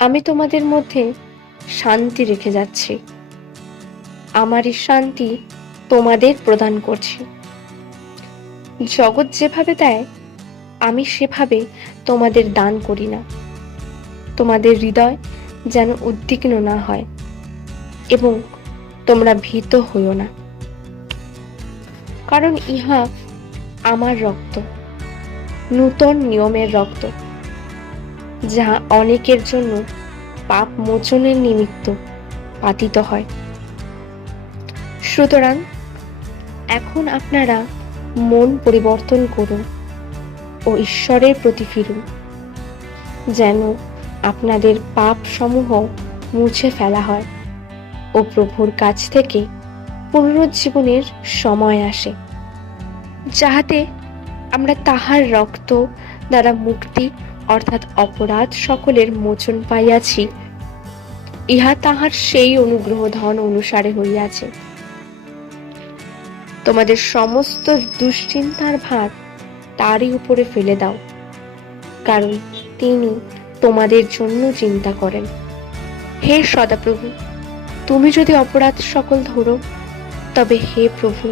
আমি তোমাদের মধ্যে শান্তি রেখে যাচ্ছি, আমারই শান্তি তোমাদের প্রদান করছি। জগৎ যেভাবে দেয় আমি সেভাবে তোমাদের দান করি না। তোমাদের হৃদয় যেন উদ্বিগ্ন না হয় এবং তোমরা ভীত হইও না, কারণ ইহা আমার রক্ত, নূতন নিয়মের রক্ত, যাহা অনেকের জন্য পাপ মোচনের নিমিত্ত পাতিত হয়। সুতরাং এখন আপনারা মন পরিবর্তন করুন ও ঈশ্বরের প্রতি ফিরুন, যেন আপনাদের পাপ সমূহ মুছে ফেলা হয় ও প্রভুর কাছ থেকে পুনরুজ্জীবনের সময় আসে, যাহাতে আমরা তাহার রক্ত দ্বারা মুক্তি অর্থাৎ অপরাধ সকলের মোচন পাইয়াছি। ইহা তাহার সেই অনুগ্রহ ধন অনুসারে হইয়াছে। তোমাদের সমস্ত দুশ্চিন্তার ভার তারই উপরে ফেলে দাও, কারণ তিনি তোমাদের জন্য চিন্তা করেন। হে সদাপ্রভু, তুমি যদি অপরাধ সকল ধরো, তবে হে প্রভু,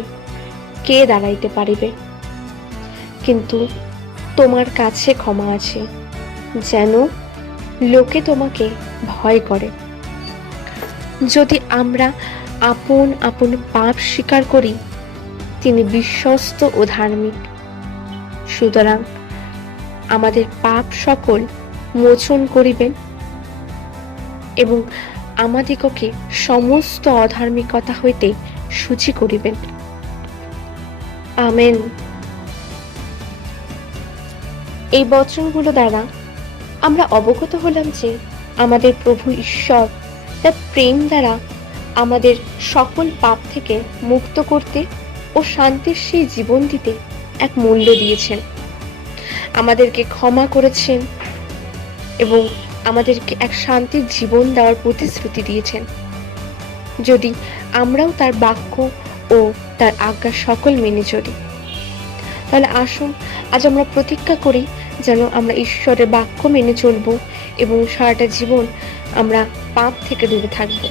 কে দাঁড়াইতে পারিবে? কিন্তু তোমার কাছে ক্ষমা আছে, যেন লোকে তোমাকে ভয় করে। যদি আমরা আপন আপন পাপ স্বীকার করি, তিনি বিশ্বস্ত ও ধার্মিক, সুতরাং আমাদের পাপ সকল মোচন করিবেন এবং আমাদিগকে সমস্ত অধার্মিকতা হইতে শুচি করিবেন। আমেন। এই বচনগুলো দ্বারা আমরা অবগত হলাম যে আমাদের প্রভু ঈশ্বর তার প্রেম দ্বারা আমাদের সকল পাপ থেকে মুক্ত করতে ও শান্তির সেই জীবন দিতে এক মূল্য দিয়েছেন, আমাদেরকে ক্ষমা করেছেন এবং আমাদেরকে এক শান্তির জীবন দেওয়ার প্রতিশ্রুতি দিয়েছেন, যদি আমরাও তার বাক্য ও তার আজ্ঞা সকল মেনে চলি। তাহলে আসুন আজ আমরা প্রতিজ্ঞা করি যেন আমরা ঈশ্বরের বাক্য মেনে চলবো এবং সারাটা জীবন আমরা পাপ থেকে দূরে থাকবো।